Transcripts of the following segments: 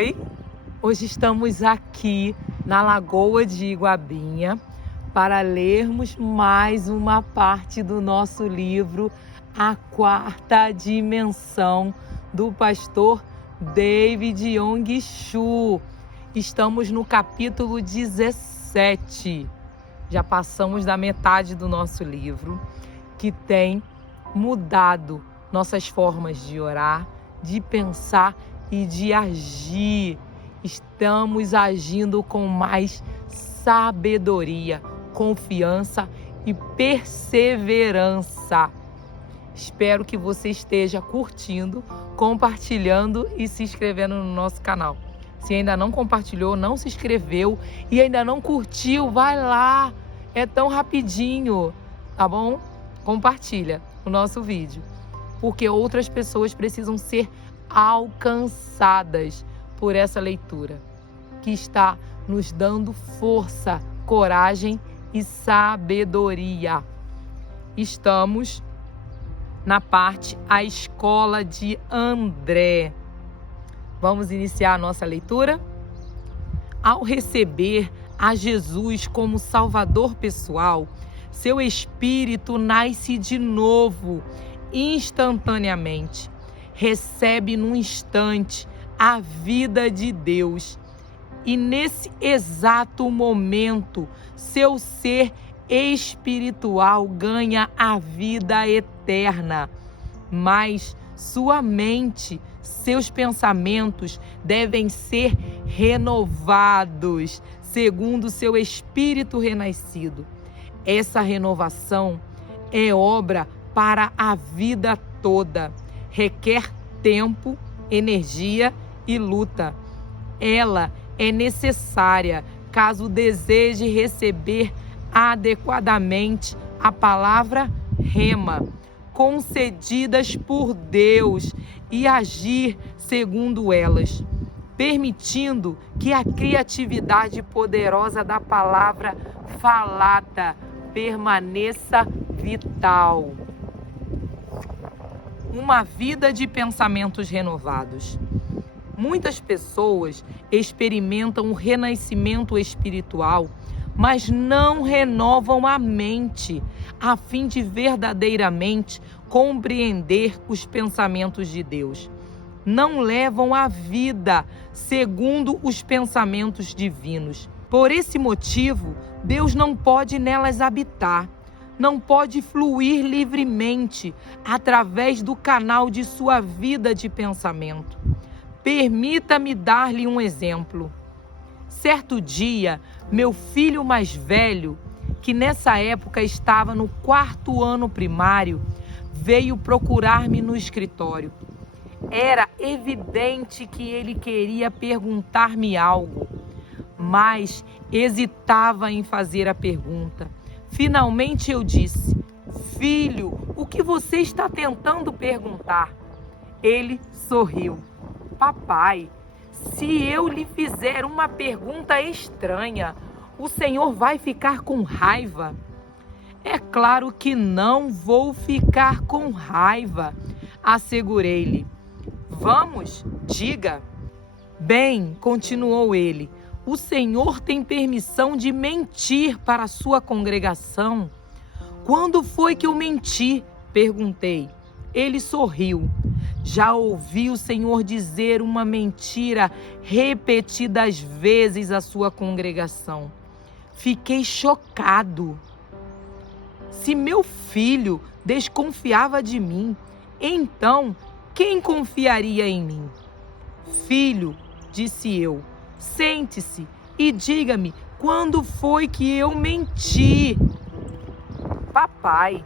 Oi! Hoje estamos aqui na Lagoa de Iguabinha para lermos mais uma parte do nosso livro A Quarta Dimensão, do pastor David Yong Cho. Estamos no capítulo 17. Já passamos da metade do nosso livro, que tem mudado nossas formas de orar, de pensar e de agir. Estamos agindo com mais sabedoria, confiança e perseverança. Espero que você esteja curtindo, compartilhando e se inscrevendo no nosso canal. Se ainda não compartilhou, não se inscreveu e ainda não curtiu, vai lá. É tão rapidinho, tá bom? Compartilha o nosso vídeo, porque outras pessoas precisam ser alcançadas por essa leitura, que está nos dando força, coragem e sabedoria. Estamos na parte A Escola de André. Vamos iniciar a nossa leitura? Ao receber a Jesus como Salvador pessoal, seu espírito nasce de novo, instantaneamente. Recebe num instante a vida de Deus. E nesse exato momento, seu ser espiritual ganha a vida eterna. Mas sua mente, seus pensamentos devem ser renovados, segundo seu espírito renascido. Essa renovação é obra para a vida toda. Requer tempo, energia e luta. Ela é necessária caso deseje receber adequadamente a palavra rema, concedidas por Deus, e agir segundo elas, permitindo que a criatividade poderosa da palavra falada permaneça vital. Uma vida de pensamentos renovados. Muitas pessoas experimentam o renascimento espiritual, mas não renovam a mente, a fim de verdadeiramente compreender os pensamentos de Deus. Não levam a vida segundo os pensamentos divinos. Por esse motivo, Deus não pode nelas habitar. Não pode fluir livremente através do canal de sua vida de pensamento. Permita-me dar-lhe um exemplo. Certo dia, meu filho mais velho, que nessa época estava no 4º ano primário, veio procurar-me no escritório. Era evidente que ele queria perguntar-me algo, mas hesitava em fazer a pergunta. Finalmente eu disse: "Filho, o que você está tentando perguntar?" Ele sorriu. "Papai, se eu lhe fizer uma pergunta estranha, o senhor vai ficar com raiva?" "É claro que não vou ficar com raiva", assegurei-lhe. "Vamos, diga." "Bem", continuou ele, "o senhor tem permissão de mentir para a sua congregação." "Quando foi que eu menti?" perguntei. Ele sorriu. "Já ouvi o senhor dizer uma mentira repetidas vezes à sua congregação." Fiquei chocado. Se meu filho desconfiava de mim, então quem confiaria em mim? "Filho", disse eu, "sente-se e diga-me quando foi que eu menti." "Papai,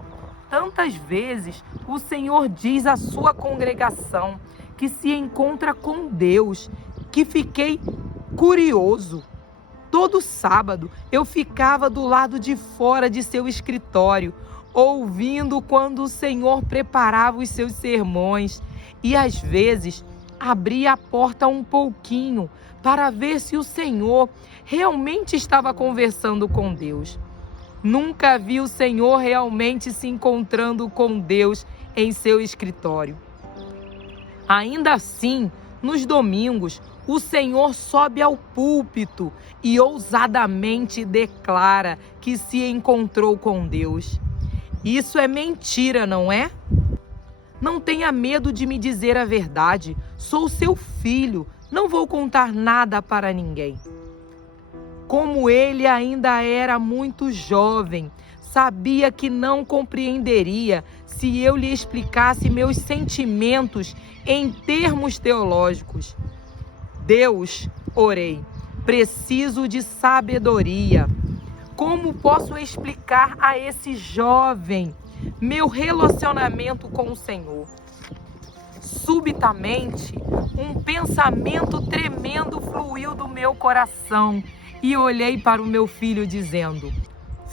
tantas vezes o senhor diz à sua congregação que se encontra com Deus, que fiquei curioso. Todo sábado eu ficava do lado de fora de seu escritório, ouvindo quando o senhor preparava os seus sermões, e às vezes abria a porta um pouquinho para ver se o senhor realmente estava conversando com Deus. Nunca vi o senhor realmente se encontrando com Deus em seu escritório. Ainda assim, nos domingos, o Senhor sobe ao púlpito e ousadamente declara que se encontrou com Deus. Isso é mentira, não é? Não tenha medo de me dizer a verdade. Sou seu filho, não vou contar nada para ninguém. Como ele ainda era muito jovem, sabia que não compreenderia se eu lhe explicasse meus sentimentos em termos teológicos. Deus, orei, preciso de sabedoria. Como posso explicar a esse jovem meu relacionamento com o Senhor? Subitamente, um pensamento tremendo fluiu do meu coração e olhei para o meu filho dizendo: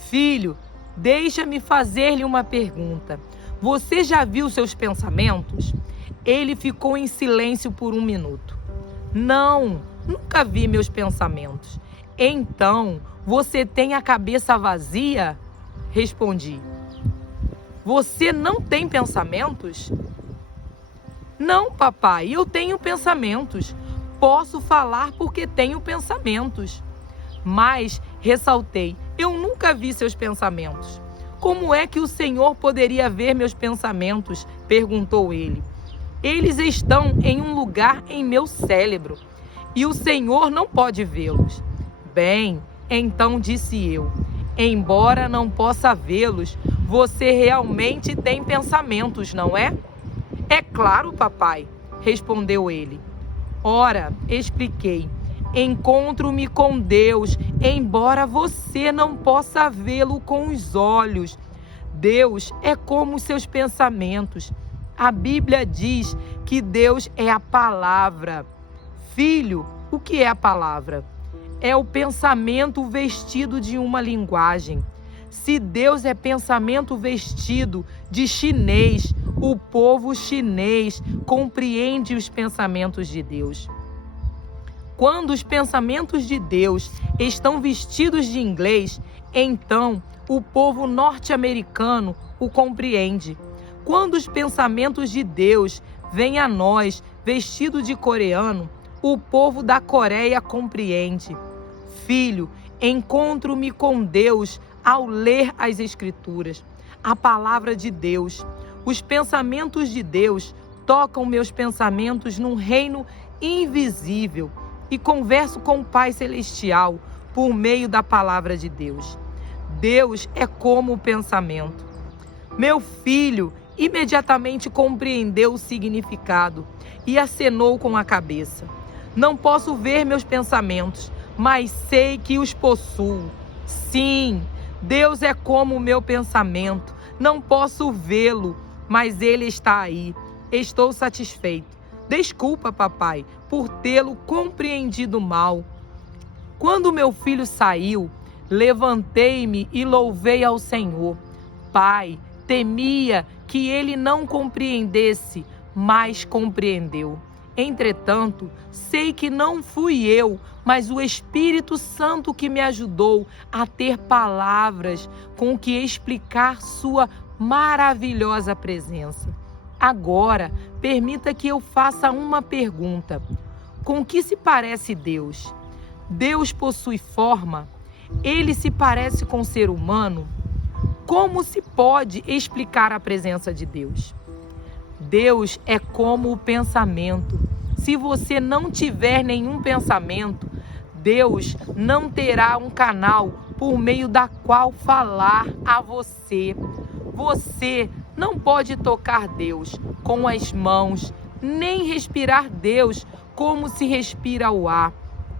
Filho, deixa-me fazer-lhe uma pergunta. Você já viu seus pensamentos? Ele ficou em silêncio por 1 minuto. Não, nunca vi meus pensamentos. Então, você tem a cabeça vazia? Respondi. Você não tem pensamentos? Não, papai, eu tenho pensamentos. Posso falar porque tenho pensamentos. Mas, ressaltei, eu nunca vi seus pensamentos. Como é que o Senhor poderia ver meus pensamentos? Perguntou ele. Eles estão em um lugar em meu cérebro e o Senhor não pode vê-los. Bem, então disse eu, embora não possa vê-los, você realmente tem pensamentos, não é? É claro, papai, respondeu ele. Ora, expliquei, encontro-me com Deus, embora você não possa vê-lo com os olhos. Deus é como os seus pensamentos. A Bíblia diz que Deus é a palavra. Filho, o que é a palavra? É o pensamento vestido de uma linguagem. Se Deus é pensamento vestido de chinês, o povo chinês compreende os pensamentos de Deus. Quando os pensamentos de Deus estão vestidos de inglês, então o povo norte-americano o compreende. Quando os pensamentos de Deus vêm a nós vestido de coreano, o povo da Coreia compreende. Filho, encontro-me com Deus ao ler as Escrituras, a palavra de Deus. Os pensamentos de Deus tocam meus pensamentos num reino invisível e converso com o Pai Celestial por meio da palavra de Deus. Deus é como o pensamento. Meu filho imediatamente compreendeu o significado e acenou com a cabeça. Não posso ver meus pensamentos, mas sei que os possuo. Sim, Deus é como o meu pensamento. Não posso vê-lo, mas ele está aí. Estou satisfeito. Desculpa, papai, por tê-lo compreendido mal. Quando meu filho saiu, levantei-me e louvei ao Senhor. Pai, temia que ele não compreendesse, mas compreendeu. Entretanto, sei que não fui eu, mas o Espírito Santo que me ajudou a ter palavras com que explicar sua maravilhosa presença. Agora, permita que eu faça uma pergunta. Com que se parece Deus? Deus possui forma? Ele se parece com o ser humano? Como se pode explicar a presença de Deus? Deus é como o pensamento. Se você não tiver nenhum pensamento, Deus não terá um canal por meio da qual falar a você. Você não pode tocar Deus com as mãos, nem respirar Deus como se respira o ar.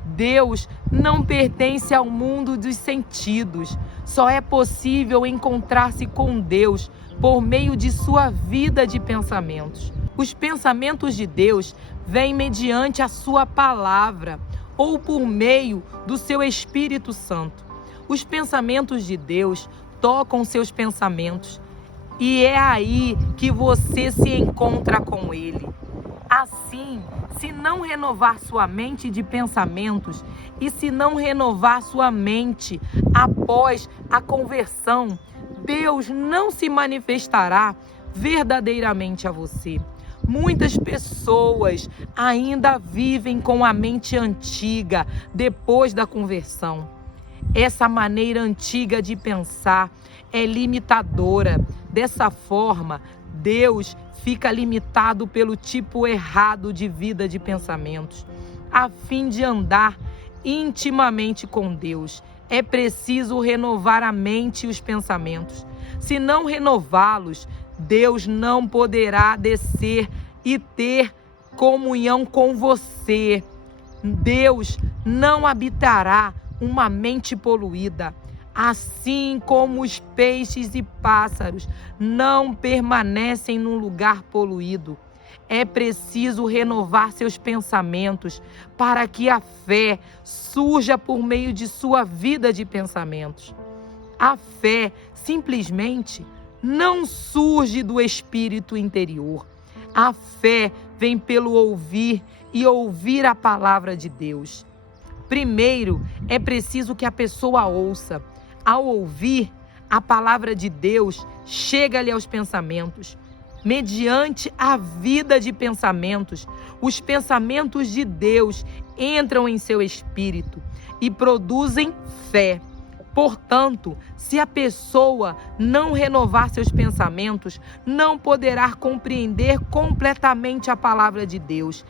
Deus não pertence ao mundo dos sentidos. Só é possível encontrar-se com Deus por meio de sua vida de pensamentos. Os pensamentos de Deus vêm mediante a sua palavra ou por meio do seu Espírito Santo. Os pensamentos de Deus tocam seus pensamentos e é aí que você se encontra com Ele. Assim, se não renovar sua mente de pensamentos e se não renovar sua mente após a conversão, Deus não se manifestará verdadeiramente a você. Muitas pessoas ainda vivem com a mente antiga depois da conversão. Essa maneira antiga de pensar é limitadora. Dessa forma, Deus fica limitado pelo tipo errado de vida de pensamentos. A fim de andar intimamente com Deus, é preciso renovar a mente e os pensamentos. Se não renová-los, Deus não poderá descer e ter comunhão com você. Deus não habitará uma mente poluída. Assim como os peixes e pássaros não permanecem num lugar poluído, é preciso renovar seus pensamentos para que a fé surja por meio de sua vida de pensamentos. A fé simplesmente não surge do espírito interior. A fé vem pelo ouvir e ouvir a palavra de Deus. Primeiro, é preciso que a pessoa ouça. Ao ouvir, a palavra de Deus chega-lhe aos pensamentos. Mediante a vida de pensamentos, os pensamentos de Deus entram em seu espírito e produzem fé. Portanto, se a pessoa não renovar seus pensamentos, não poderá compreender completamente a palavra de Deus.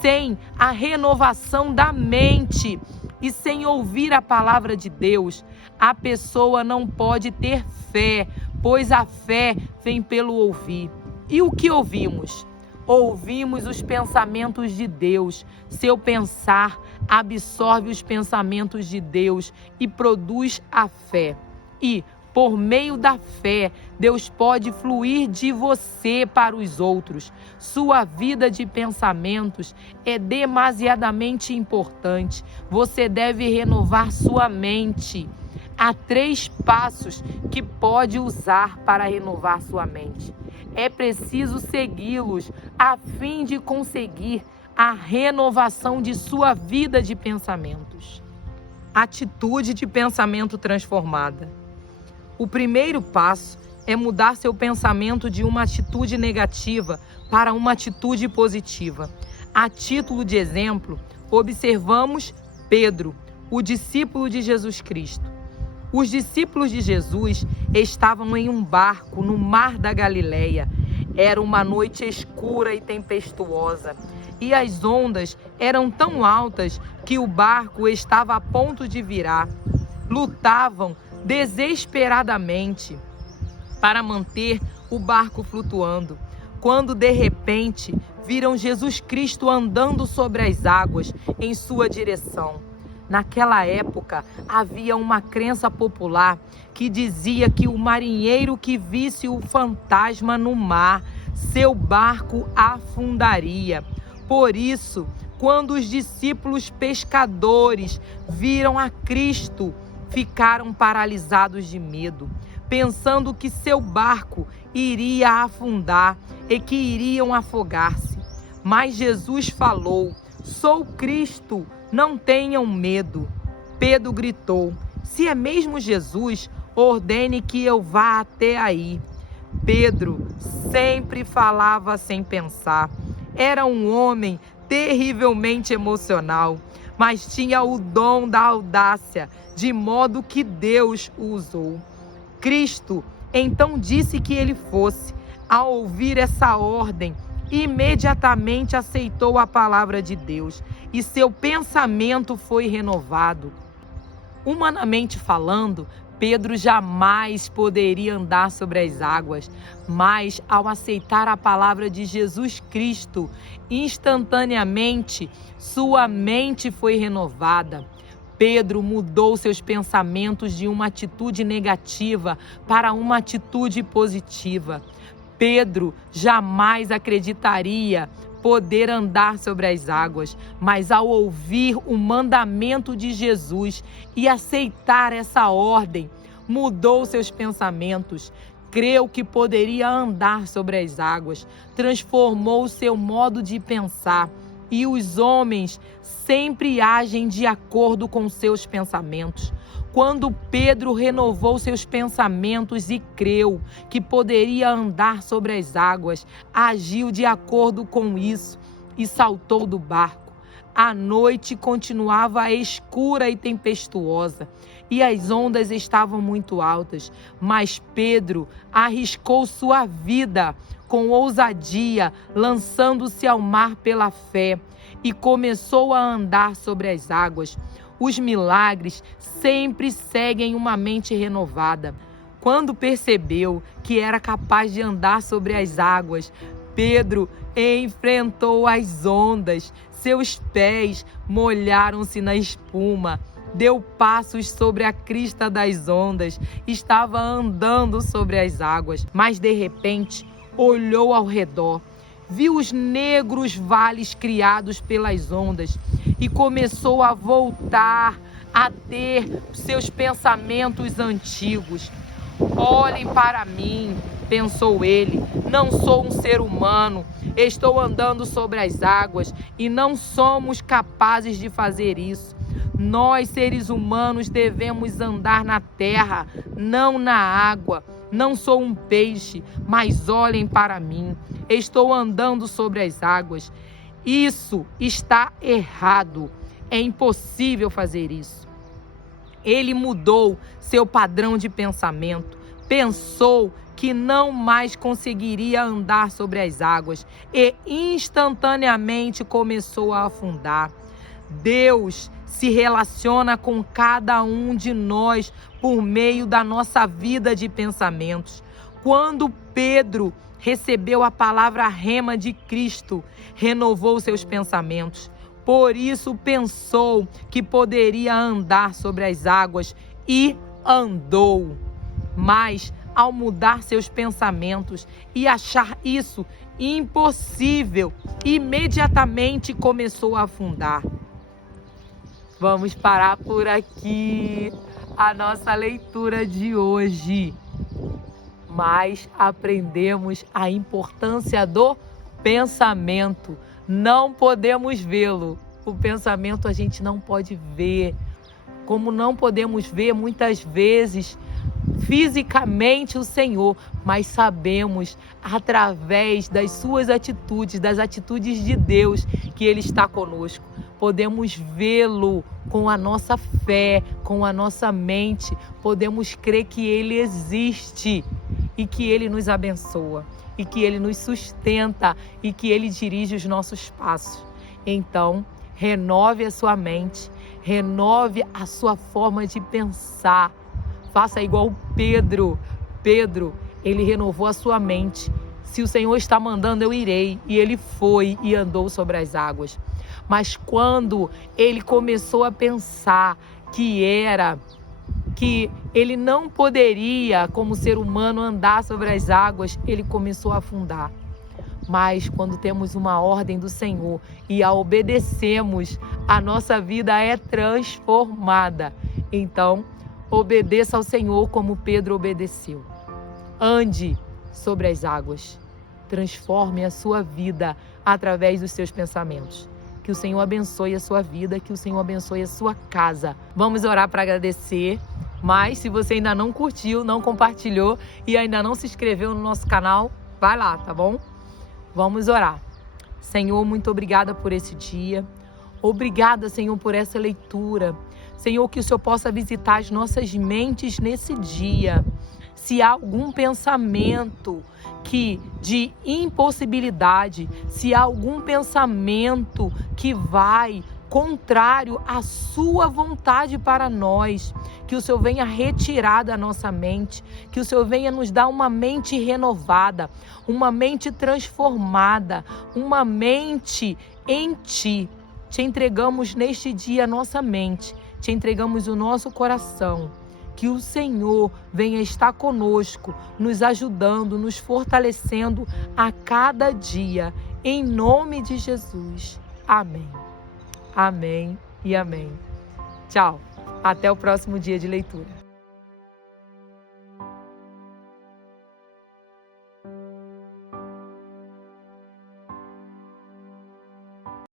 Sem a renovação da mente e sem ouvir a palavra de Deus, a pessoa não pode ter fé, pois a fé vem pelo ouvir. E o que ouvimos? Ouvimos os pensamentos de Deus. Seu pensar absorve os pensamentos de Deus e produz a fé. E, por meio da fé, Deus pode fluir de você para os outros. Sua vida de pensamentos é demasiadamente importante. Você deve renovar sua mente. Há 3 passos que pode usar para renovar sua mente. É preciso segui-los a fim de conseguir a renovação de sua vida de pensamentos. Atitude de pensamento transformada. O primeiro passo é mudar seu pensamento de uma atitude negativa para uma atitude positiva. A título de exemplo, observamos Pedro, o discípulo de Jesus Cristo. Os discípulos de Jesus estavam em um barco no mar da Galileia. Era uma noite escura e tempestuosa, e as ondas eram tão altas que o barco estava a ponto de virar. Lutavam desesperadamente para manter o barco flutuando, quando de repente viram Jesus Cristo andando sobre as águas em sua direção. Naquela época, havia uma crença popular que dizia que o marinheiro que visse o fantasma no mar, seu barco afundaria. Por isso, quando os discípulos pescadores viram a Cristo, ficaram paralisados de medo, pensando que seu barco iria afundar e que iriam afogar-se. Mas Jesus falou: "Sou Cristo, não tenham medo." Pedro gritou: "Se é mesmo Jesus, ordene que eu vá até aí." Pedro sempre falava sem pensar. Era um homem terrivelmente emocional, mas tinha o dom da audácia, de modo que Deus o usou. Cristo então disse que ele fosse. Ao ouvir essa ordem, imediatamente aceitou a palavra de Deus e seu pensamento foi renovado. Humanamente falando, Pedro jamais poderia andar sobre as águas, mas ao aceitar a palavra de Jesus Cristo, instantaneamente sua mente foi renovada. Pedro mudou seus pensamentos de uma atitude negativa para uma atitude positiva. Pedro jamais acreditaria poder andar sobre as águas, mas ao ouvir o mandamento de Jesus e aceitar essa ordem, mudou seus pensamentos, creu que poderia andar sobre as águas, transformou seu modo de pensar. E os homens sempre agem de acordo com seus pensamentos. Quando Pedro renovou seus pensamentos e creu que poderia andar sobre as águas, agiu de acordo com isso e saltou do barco. A noite continuava escura e tempestuosa, e as ondas estavam muito altas, mas Pedro arriscou sua vida com ousadia, lançando-se ao mar pela fé, e começou a andar sobre as águas. Os milagres sempre seguem uma mente renovada. Quando percebeu que era capaz de andar sobre as águas, Pedro enfrentou as ondas. Seus pés molharam-se na espuma. Deu passos sobre a crista das ondas. Estava andando sobre as águas, mas de repente olhou ao redor. Viu os negros vales criados pelas ondas e começou a voltar a ter seus pensamentos antigos. Olhem para mim, pensou ele, não sou um ser humano, estou andando sobre as águas e não somos capazes de fazer isso. Nós, seres humanos, devemos andar na terra, não na água. Não sou um peixe, mas olhem para mim. Estou andando sobre as águas. Isso está errado. É impossível fazer isso. Ele mudou seu padrão de pensamento. Pensou que não mais conseguiria andar sobre as águas e instantaneamente começou a afundar. Deus se relaciona com cada um de nós por meio da nossa vida de pensamentos. Quando Pedro recebeu a palavra rema de Cristo, renovou seus pensamentos. Por isso pensou que poderia andar sobre as águas e andou. Mas ao mudar seus pensamentos e achar isso impossível, imediatamente começou a afundar. Vamos parar por aqui a nossa leitura de hoje. Mas aprendemos a importância do pensamento. Não podemos vê-lo. O pensamento a gente não pode ver. Como não podemos ver muitas vezes fisicamente o Senhor, mas sabemos através das suas atitudes, das atitudes de Deus, que Ele está conosco. Podemos vê-lo com a nossa fé, com a nossa mente. Podemos crer que Ele existe e que Ele nos abençoa, e que Ele nos sustenta, e que Ele dirige os nossos passos. Então, renove a sua mente, renove a sua forma de pensar. Faça igual Pedro. Pedro, ele renovou a sua mente. Se o Senhor está mandando, eu irei. E ele foi e andou sobre as águas. Mas quando ele começou a pensar que ele não poderia, como ser humano, andar sobre as águas, ele começou a afundar. Mas quando temos uma ordem do Senhor e a obedecemos, a nossa vida é transformada. Então, obedeça ao Senhor como Pedro obedeceu. Ande sobre as águas. Transforme a sua vida através dos seus pensamentos. Que o Senhor abençoe a sua vida, que o Senhor abençoe a sua casa. Vamos orar para agradecer. Mas se você ainda não curtiu, não compartilhou e ainda não se inscreveu no nosso canal, vai lá, tá bom? Vamos orar. Senhor, muito obrigada por esse dia. Obrigada, Senhor, por essa leitura. Senhor, que o Senhor possa visitar as nossas mentes nesse dia. Se há algum pensamento de impossibilidade, se há algum pensamento que vai contrário à sua vontade para nós, que o Senhor venha retirar da nossa mente, que o Senhor venha nos dar uma mente renovada, uma mente transformada, uma mente em Ti. Te entregamos neste dia a nossa mente, te entregamos o nosso coração. Que o Senhor venha estar conosco, nos ajudando, nos fortalecendo a cada dia. Em nome de Jesus. Amém. Amém e amém. Tchau. Até o próximo dia de leitura.